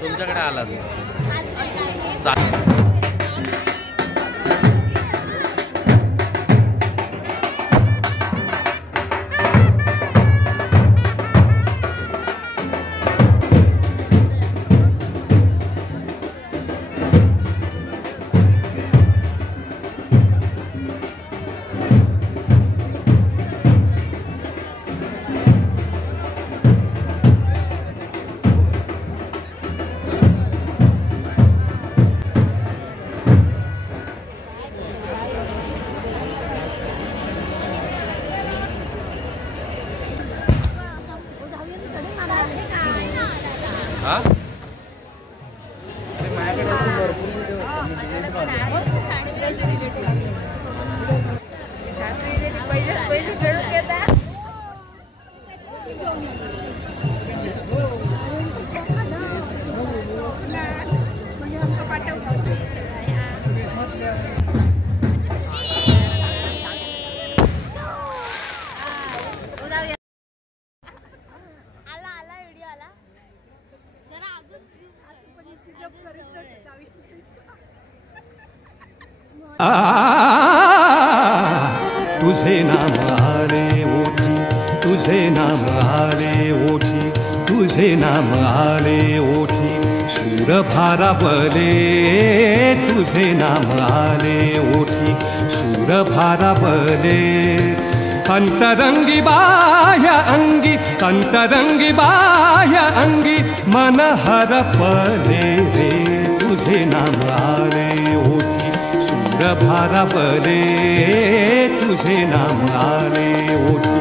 तुमच्याकडे आला तुझे नाम आले ओठी, तुझे नाम आले ओठी, तुझे नाम आले ओठी, सूर भारावले तुझे नाम आले ओठी, सूर भारावले अंतरंगी बाह्य अंगी, अंतरंगी बाह्य अंगी मन हरपले रे तुझे नाम आले ओठी, भारावले तुझे नाम आले ओठी।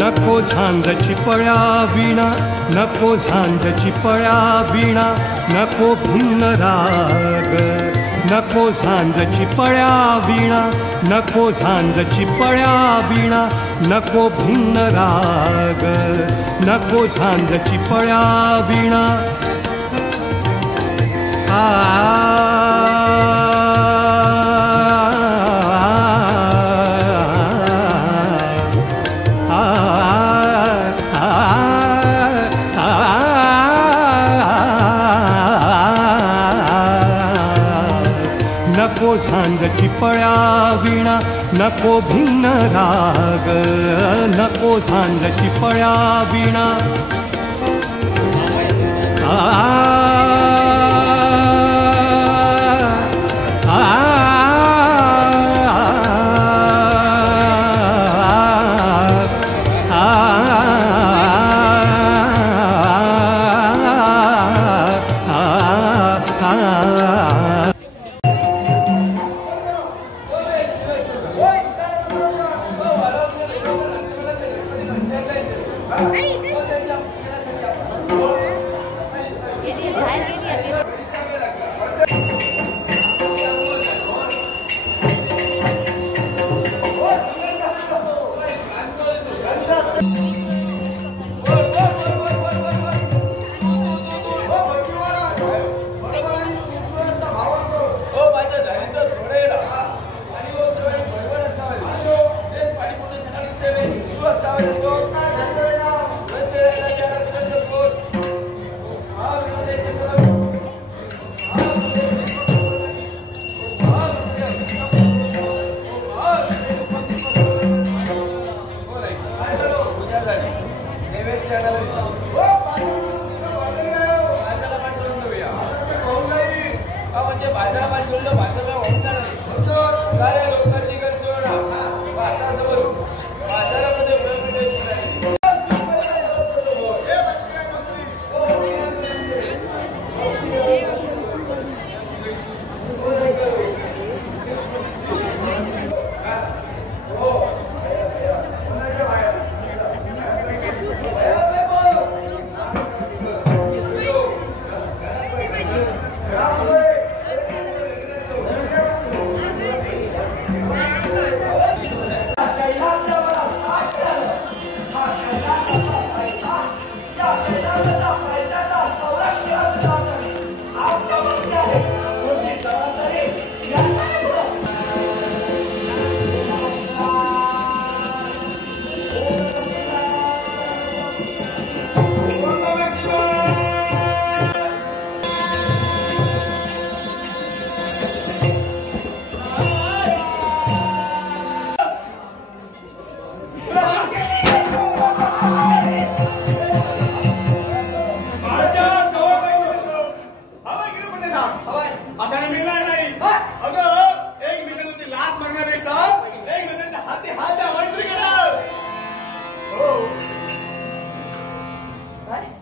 नको झांजची पळ्या वीणा, नको झांजची पळ्या वीणा, नको भिन्न राग, नको झांजची पळ्या वीणा, नको झांजची पळ्या वीणा, नको भिन्न राग, नको झांजची पळ्या वीणा। नको झांजची पळ्या वीणा, नको भिन्न राग, नको झांजची पळ्या वीणा। Sabe, म्हणजे बाजारात बोललो बाजारात साऱ्या लोकांची गरज बाजारासमोर बाजारामध्ये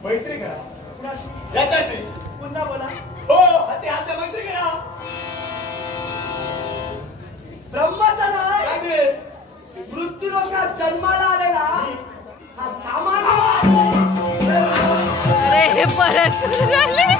मैत्री करा याच्याशी पुन्हा बोला हो हाती हात मैत्री करा ब्रह्मचर्य मृत्यू रोगात जन्माला आलेला हा सामान्य अरे हे परत झाले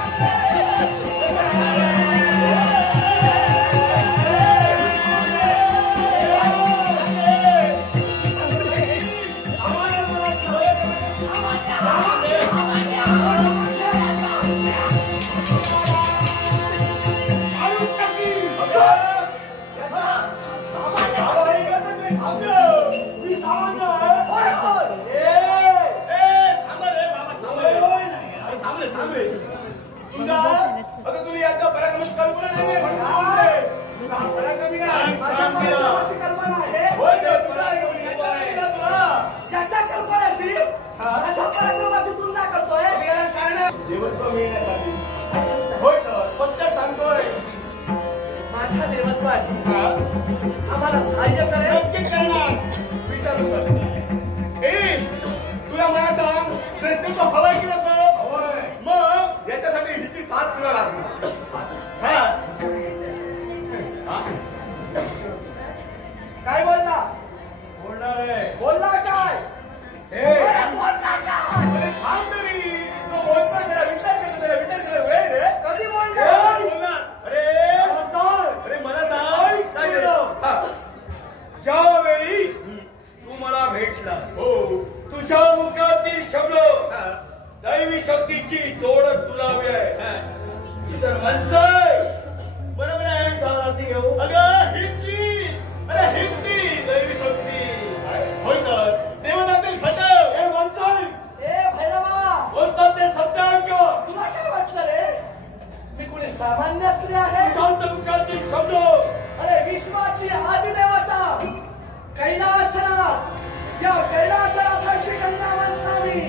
माझ्या देवत्वाची आम्हाला सहाय्य करेल नक्की करणार विचारू तुला मला सांग श्रेष्ठ हवाय की नको मग याच्यासाठी हिची साथ तुला लागणार काय बोलला बोलला काय बोलला काय थांब तरी तो बोलता विचार करतो वेळ रे कधी बोलला अरे मला ज्यावेळी तू मला भेटलास हो तुझ्या मुखातील शब्द दैवी शक्तीची जोड तुला आहे तर माणसं बरोबर आहे घेऊ अगं हिंदी अरे हिंदी दैवी शक्ती होय तर देवतातील खटक हे माणसं ए भैरवा बोलतात ते सत्य ऐक तुला काय वाटलं रे मी कोणी सामान्य स्त्री आहे मुखातील शब्द अरे विश्वाची आदिदेवता कैलासनाथ या कैलासनाथाची कन्या माणसामी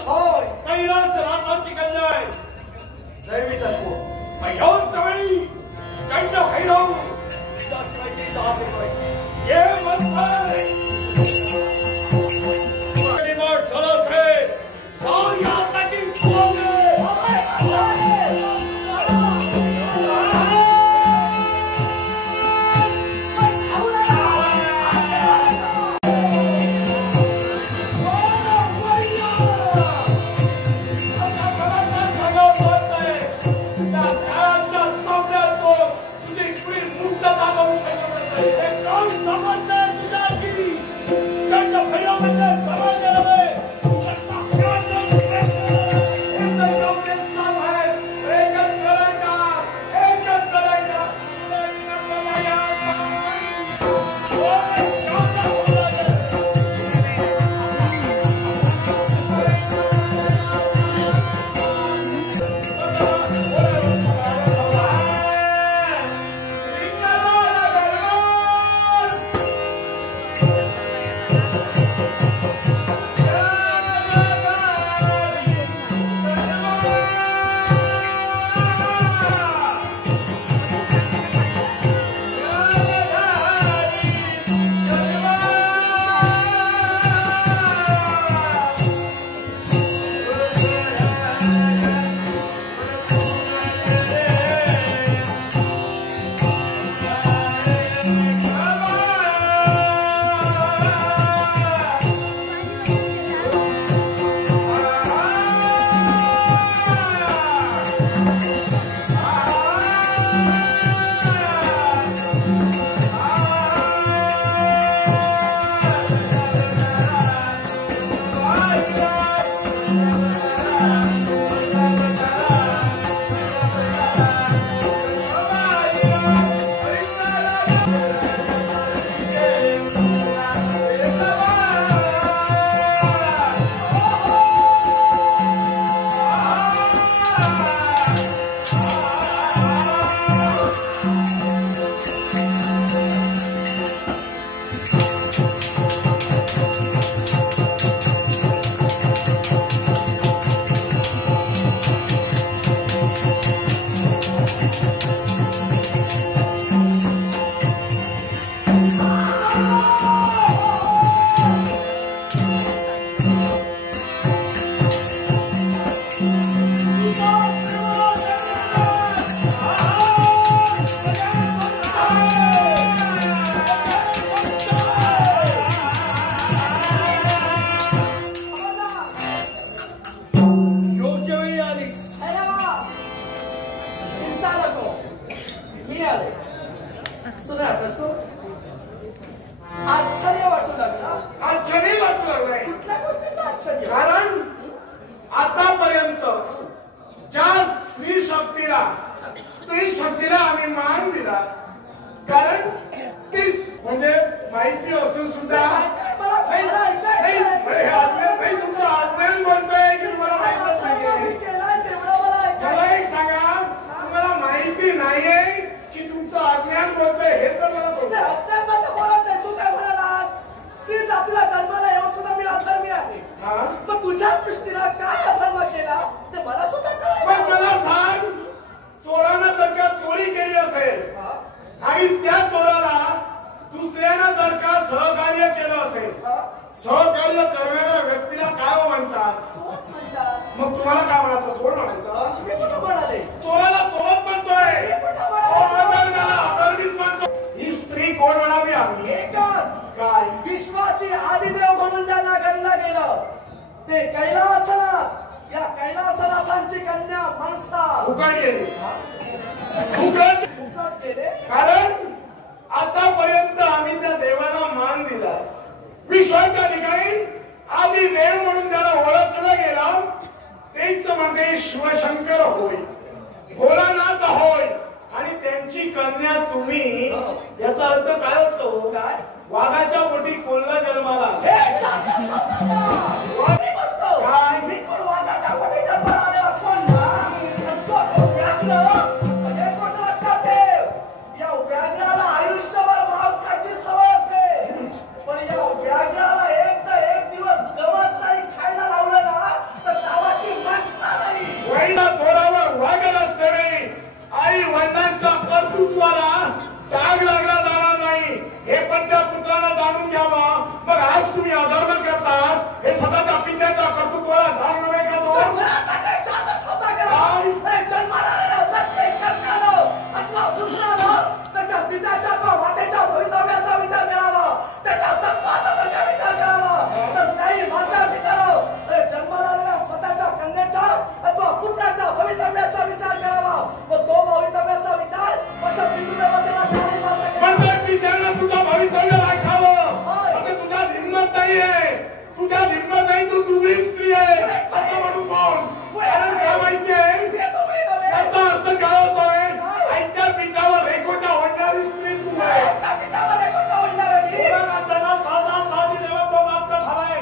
होय कैलासनाथाची कन्या आहे दैवी तत्व महिलांच्या वेळी कैंड भैरव ये म्हणतात दृष्टीनं काय अधर्म केला ते मला सुद्धा पण कळलं. मला सांग, चोरानं जर का चोरी केली असेल आणि त्या चोराला दुसऱ्यानं जर का सहकार्य केलं असेल, सहकार्य करणाऱ्या व्यक्तीला काय म्हणतात? तोच म्हणतात. मग तुम्हाला काय म्हणायचं? चोर म्हणायचं? मी कुठं म्हणाले? चोराला चोरच म्हणतोय, मी कुठं म्हणाले? अधर्माला अधर्मीच म्हणतो. ही स्त्री कोण म्हणावी आम्ही? एकच काय? विश्वाची आदिदेव म्हणून ज्यांना गणलं गेलं ते कैलासनाथ. या कैलासनाथांची कन्या मनसा फुकट गेली. फुकट फुकट गेले. कारण आतापर्यंत आम्ही त्या देवाला मान दिला. विश्वाच्या ठिकाणी आधी देव म्हणून ज्याला ओळखलं गेलं तेच म्हणजे शिवशंकर होय, भोलानाथ होय. आणि त्यांची कन्या तुम्ही. याचा अर्थ काय होतो? काय? वाघाच्या पोटी कोल्हा जन्माला. हे चांगलं सांगा. वाणी म्हणतो. काय? मी कोण वाघाच्या पोटी जन्माला आलेला कोण ना? आणि तो तो व्याघ्र. पण एक गोष्ट लक्षात ठेव, या व्याघ्राला आयुष्यभर मांस खायची सवय असते. पण या व्याघ्राला एक ना एक दिवस गवत नाही खायला लावलं ना तर गावाची माणसा नाही. वैला चोरावर वागत असते वेळी आई वडिलांच्या कर्तृत्वाला डाग लागला जाणार नाही हे पण त्या पुत्राला जाणून घ्यावं. मग आज तुम्ही अधर्म करता हे स्वतःच्या पित्याच्या कर्तृत्वाला डाग नव्हे का तो? तर मला सगळ्यात छानच होता गेला. अरे जन्माला आलेल्या प्रत्येक कन्यानं अथवा दुसऱ्यानं त्याच्या पित्याच्या किंवा मातेच्या भवितव्याचा विचार करावा, त्याच्या तत्वाचा जर का विचार करावा तर काही माता पित्यानं अरे जन्माला आलेल्या स्वतःच्या कन्याच्या अथवा पुत्राच्या भवितव्याचा विचार करावा. व तो भवितव्याचा विचार माझ्या पितृदेवतेला नाही मानला गेला. पण पित्यानं तुझं भवितव्य राखावं म्हणजे तुझ्या हिंमत नाहीये. तुझ्या हिंमत नाही, तू दुबळी स्त्री आहे असं म्हणून कोण? कारण काय माहितीये याचा अर्थ काय होतोय? आईच्या पिठावर रेखोटा ओढणारी स्त्री तू आहे. भोलानाथांना साधी देवत्व प्राप्त झालाय.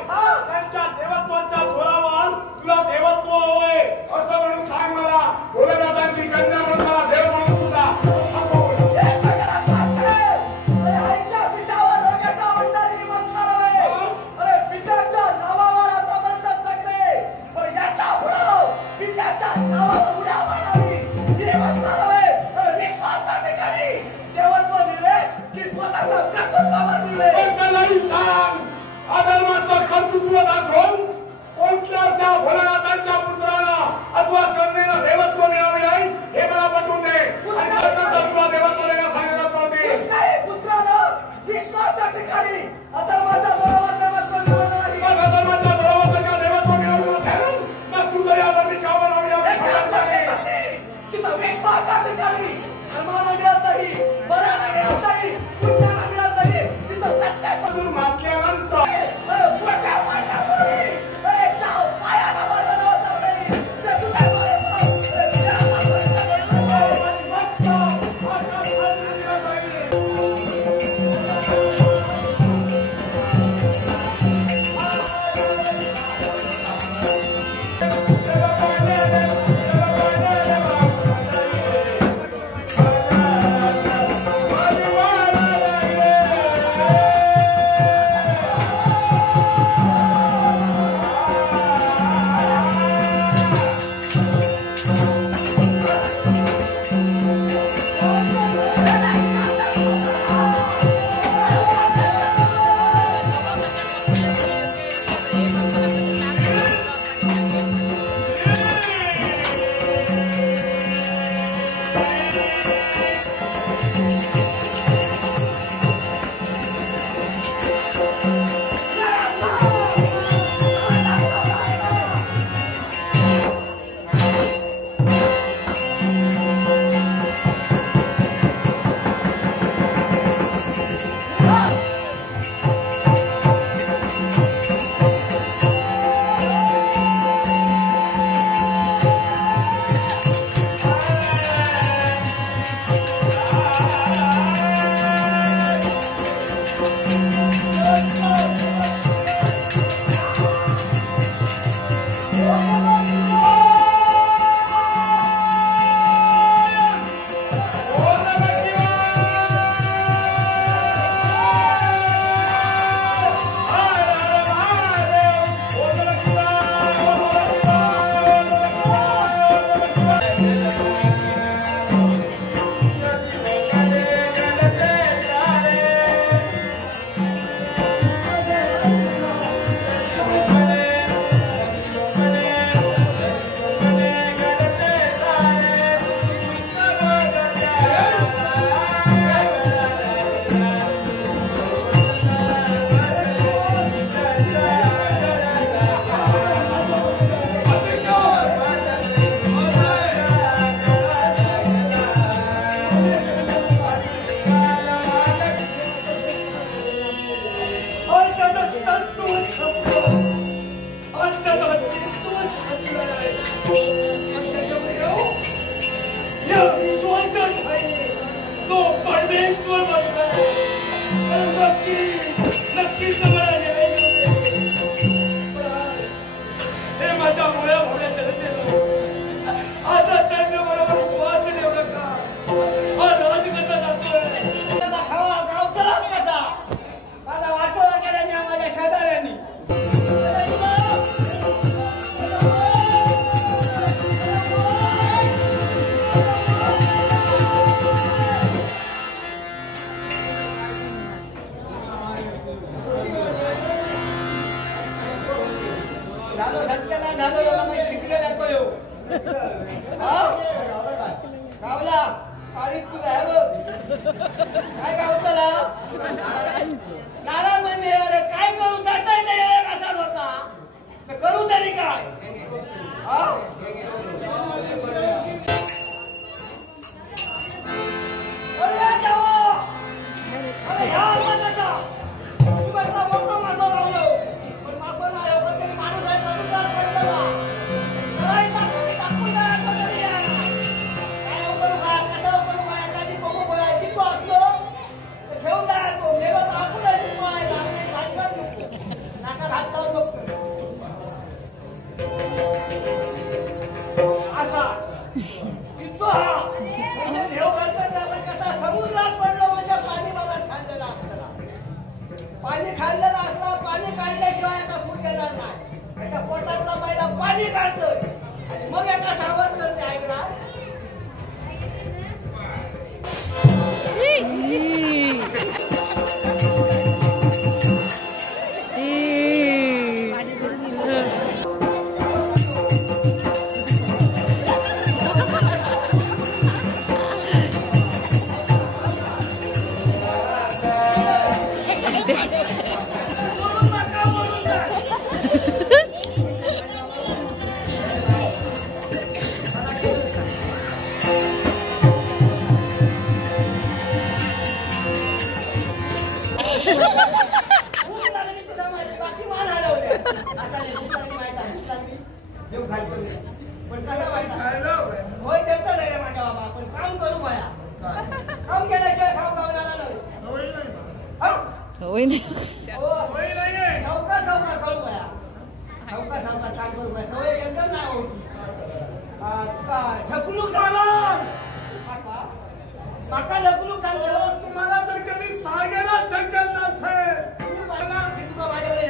त्यांच्या देवत्वाच्या जोरावर तुला देवत्व हवंय असं म्हणून सांग मला. भोलेनाथांची कन्या म्हणून मला देव म्हणून तुझा मलाही सांग, अधर्माचं कर्तृत्व दाखवून कोणत्या अशा भोलानाथांच्या पुत्राला अथवा कन्येला देवत्व मिळावे नाही हे मला पटवून दे. आणि त्यानंतर तुला देवत्व देण्यास सांगितलं होते. पुत्रानं विश्वाच्या ठिकाणी अधर्माच्या जोरावर देवत्व मिळवलं नाही. मग अधर्माच्या जोरावर जर का देवत्व मिळवलं नसेल मग तू तरी अधर्मी का बनावी तिथं विश्वाच्या ठिकाणी धर्माला मिळत नाही, बऱ्याला मिळत नाही, पुण्याला मिळत नाही. तिथं प्रत्येक तू मातल्यानंतर या विश्वाचा ठाई तो परमेश्वर बसलाय. नक्की जवळ न्याय हे माझ्या मुळ्या भावड्या जनतेला आता त्यांच्या बरोबर श्वास ठेवला का हा राजकथा जातोय. गाव चला कसा माझा वाटोळा केल्याने माझ्या शेजाऱ्यांनी शिकलेला तो येऊ गावला तारीख तुला आहे बघ काय गावला नारायण म्हणजे अरे काय करू जाता नाही कसा होता करू तरी काय पाणी खाल्लेलं असला पाणी काढल्याशिवाय आता सूट येणार नाही. त्याच्या पोटातला पहिला पाणी काढतोय आणि मग एका ठावात करते. ऐकला होय देतो नाही रे माझ्या बाबा पण काम करू माया काम केल्याशिवाय खाऊ गावणार नाही. चौका करू माया चौका साठ करू माया सवय एकदम नाही होती. ढकलूक सांगा माका ढकलूक सांगतो. तुम्हाला तर कधी सांगायला ढकल नसेल तुला माझ्याकडे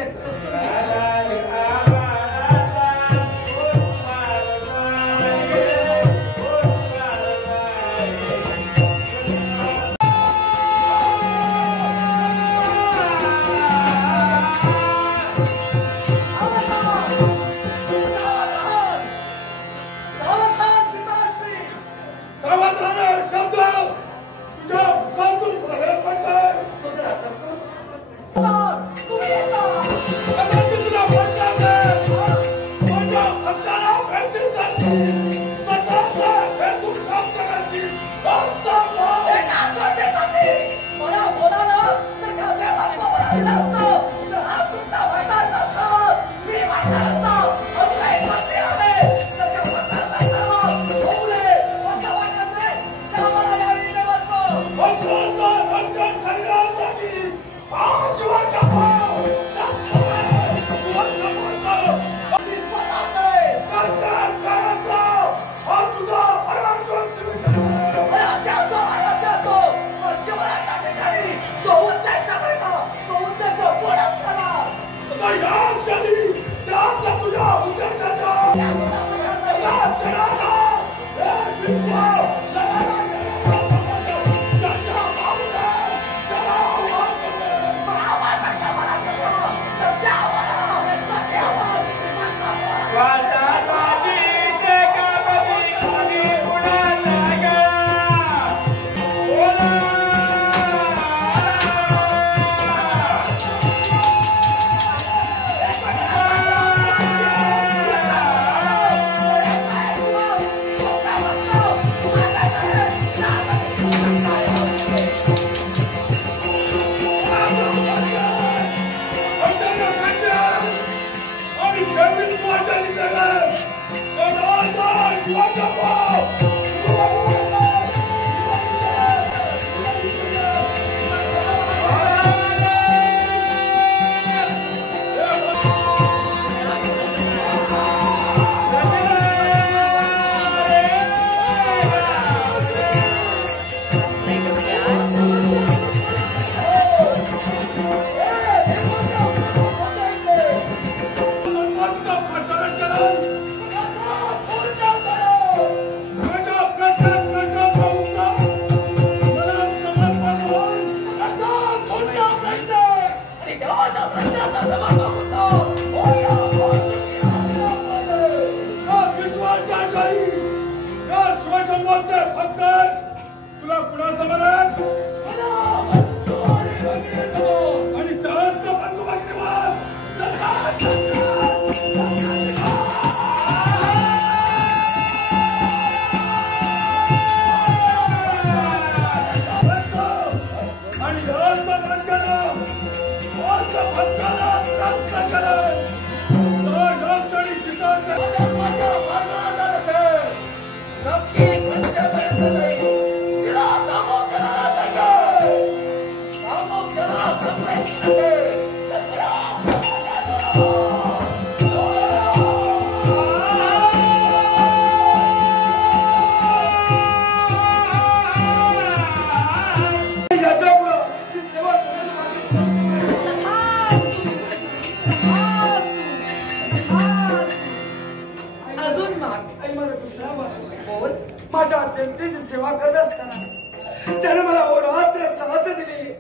माझ्या जनतेची सेवा करत असताना त्याने मला अहोरात्र साथ दिली.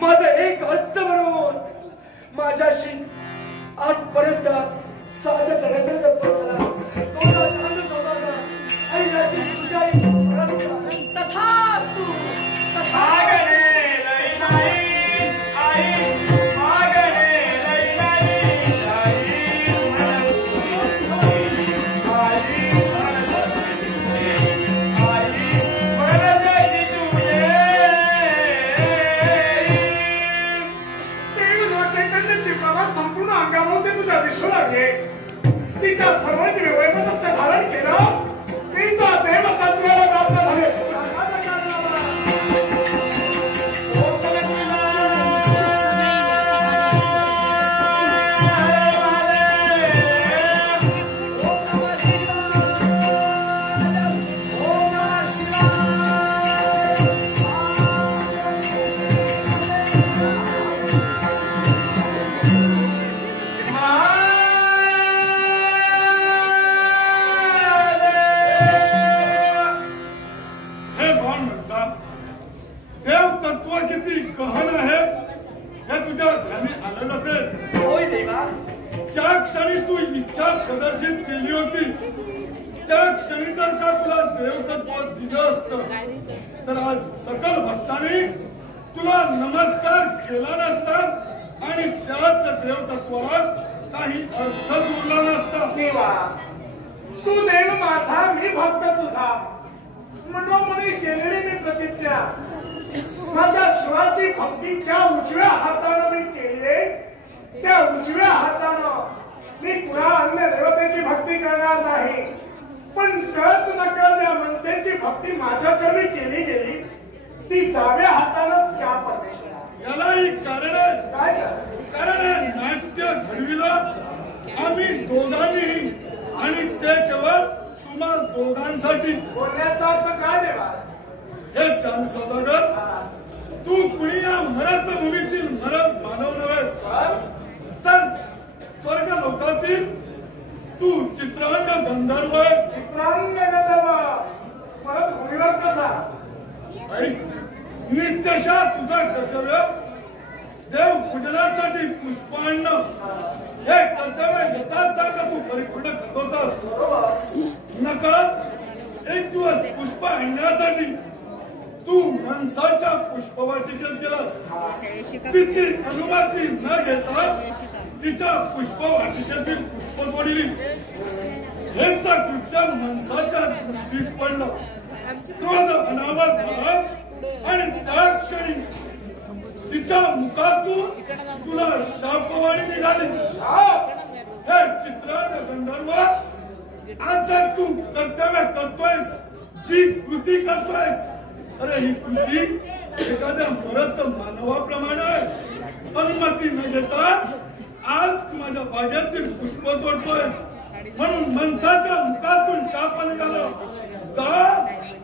माझं एक हस्त म्हणून माझ्याशी आजपर्यंत साथ करण्याचा प्रयत्न आणि याची तथास्तु संपूर्ण अंगामध्ये तुझ्या दिसू लागले. तिच्या सर्वांनी वैभवचं धारण केलं. तिचा देव तत्वाला प्राप्त झाले. गहन आहे हे तुझ्या ध्यानी आलं नसेल. होय देवा. ज्या क्षणी तू इच्छा प्रदर्शित केली होतीस त्या क्षणी जर का तुला देवतत्व दिलं असतं तर आज सकल भक्तांनी तुला नमस्कार केला नसता आणि त्याच देवतत्वाला काही अर्थच उरला नसता. देवा तू देव माझा मी भक्त तुझा मनोमनी केलेली मी प्रतिज्ञा माझ्या शिवाची भक्तीच्या उजव्या हातानं मी केली. त्या उजव्या हातानं मी पुन्हा अन्य देवतेची भक्ती करणार नाही. पण कळत नकळत या मनसेची भक्ती माझ्याकडे केली गेली ती डाव्या हातानं त्या परमेश्वरा. यालाही कारण आहे. काय कारण नाट्य घडविलं आम्ही दोघांनी आणि ते केवळ तुम्हा दोघांसाठी. बोलण्याचा अर्थ काय देवा. हे चांद सौदागर तू कुणी या मरत भूमीतील मरत मानव नव्हेस तर स्वर्ग लोकातील तू चित्रांग गंधर्व आहेस. चित्रांग गंधर्व परत भूमीवर कसा. नित्यशा तुझं कर्तव्य देव पूजनासाठी पुष्प आणणं हे कर्तव्य येतात सांगा तू परिपूर्ण करतोस. नकळत एक दिवस पुष्प आणण्यासाठी तू मनसाच्या पुष्पवाटिकेत गेलास. तिची अनुमती न घेता तिच्या पुष्पवाटिकेतील पुष्प तोडलीस. हेच कृत्य मनसाच्या दृष्टीस पडलं. क्रोध अनावर झाला आणि त्या क्षणी तिच्या मुखातून तुला शापवाणी निघाली. हे चित्रांग गंधर्व आज जर तू कर्तव्य करतोयस जी कृती करतोयस अरे ही कृती एखाद्या मरत मानवाप्रमाणे अनुमती न घेता आज तू माझ्या बागेतील पुष्प तोडतोयस म्हणून मनसाच्या मुखातून शाप निघालं.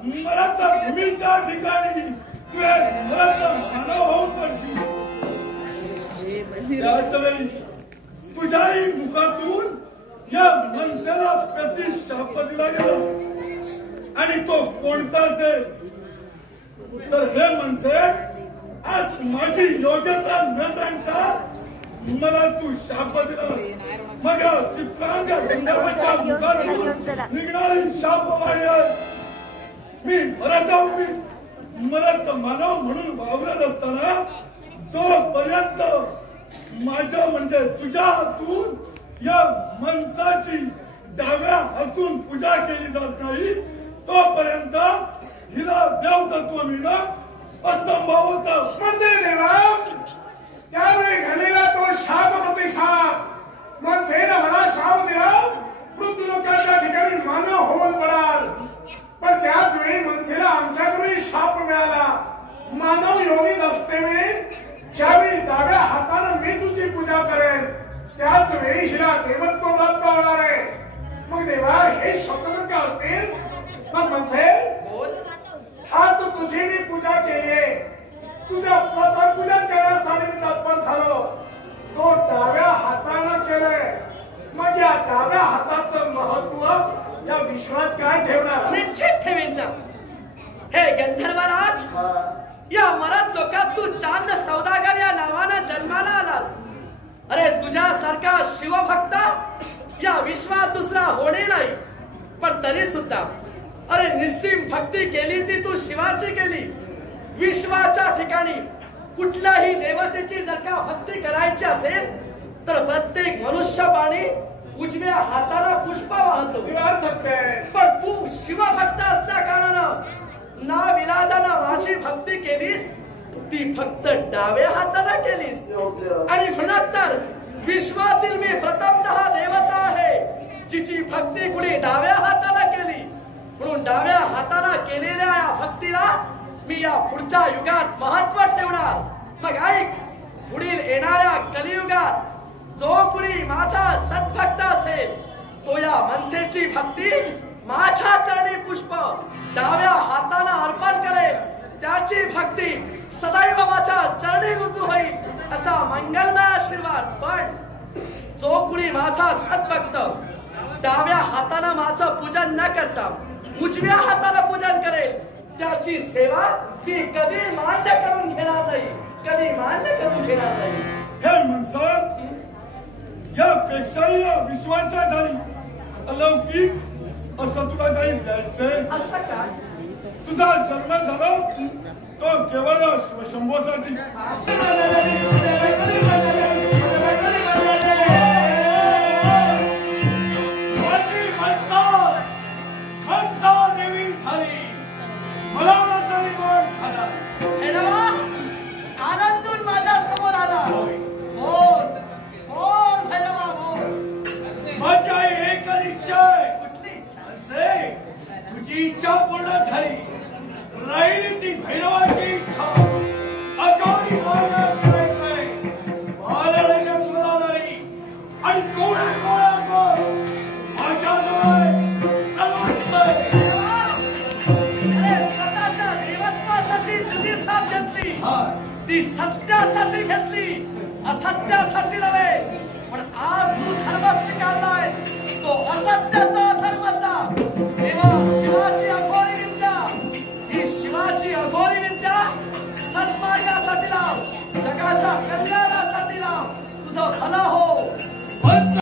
मरत भूमीच्या ठिकाणी तू एक मरत मानव होऊन पडशील. त्याच वेळी तुझ्याही मुखातून या मनसेला प्रतिशाप दिला गेला आणि तो कोणता असेल तर हे मनसे आज माझी योग्यता न जाणता मला तू शाप दिलास. मग चित्रांग गंधर्वाच्या मुखातून निघणारी शापवाणी मी मरत मानव म्हणून वावरत असताना जोपर्यंत माझ्या म्हणजे तुझ्या हातून या मनसाची डाव्या हातून पूजा केली जात नाही तोपर्यंत हिला देवतत्व मिळणं असंभव होतं. म्हणते देवा त्यावेळी घालेला तो शाप प्रतिशाप मग मला शाप दिला मृत्यू लोकांच्या ठिकाणी मानव होऊन पडाल. पण त्याच वेळी मनसेला काही शब्द असतील मग मनसे आज तुझी मी पूजा केली, तुझ्या प्रथम पूजा करण्यासाठी मी तत्पर झालो. तो डाव्या हातानं केलंय, मग या डाव्या हाताचं महत्व या विश्वात काय ठेवणार? निश्चित ठेवीन ना. हे गंधर्वराज, या मरद लोकात तू चांद सौदागर या नावानं जन्माला आलास. अरे तुझ्यासारखा शिवभक्त या विश्वात दुसरा होणे नाही. पण तरी सुद्धा अरे निस्सीम भक्ती केली ती तू शिवाची केली. विश्वाच्या ठिकाणी कुठल्याही देवतेची जर का भक्ती करायची असेल तर प्रत्येक मनुष्य पाणी उजव्या हाताला पुष्प वाहतो. पण तू शिवभक्त असल्या कारणानं ना विलाजाला माझी भक्ती केलीस, ती फक्त डाव्या हाताला केलीस. आणि म्हणूनच तर विश्वातील मी प्रथमतः देवता आहे जिची भक्ती कुणी डाव्या हाताला केली. म्हणून डाव्या हाताला केलेल्या या भक्तीला मी या पुढच्या युगात महत्व ठेवणार. मग ऐक, पुढील येणाऱ्या कलियुगात जो कुणी माझा सद्भक्त असेल तो या मनसेची भक्ती माझ्या चरणी पुष्प डाव्या हाताने अर्पण करेल. त्याची भक्ती सदैव माझ्या चरणी रुजू होईल असा मंगलमय आशीर्वाद. पण जो कुणी माझा सद्भक्त डाव्या हाताने माझं पूजन न करता उजव्या हाताने पूजन करेल त्याची सेवा ती कधी मान्य करून घेणार नाही, कधी मान्य करून घेणार नाही. हे मनसर, यापेक्षाही या विश्वाच्या ठाई अलौकिक असं तुला काही द्यायचंय? असं का? तुझा जन्म झाला तो केवळ शंभूसाठी. देवी झाली मला तरी मग झाला. हे रवा, आनंदून माझ्या समोर आला. बोल बोल भैरवा बोल. माझ्या एकच इच्छा आहे. कुठली इच्छा? तुझी इच्छा पूर्ण झाली, राहिली ती भैरवाची इच्छा. अगोरी मार्ग करायचंय बालाच्या सुधारणारी आणि कोळ्या माझ्याजवळ स्वतःच्या देवत्वासाठी तुझी साथ घेतली, ती सत्यासाठी घेतली, असत्यासाठी नव्हे. पण आज तू धर्म स्वीकारलायस, तो असत्याचा धर्माचा. तेव्हा शिवाची अघोरी विद्या, ही शिवाची अघोरी विद्या सन्मार्गासाठी लाव, जगाच्या कल्याणासाठी लाव. तुझं भला हो.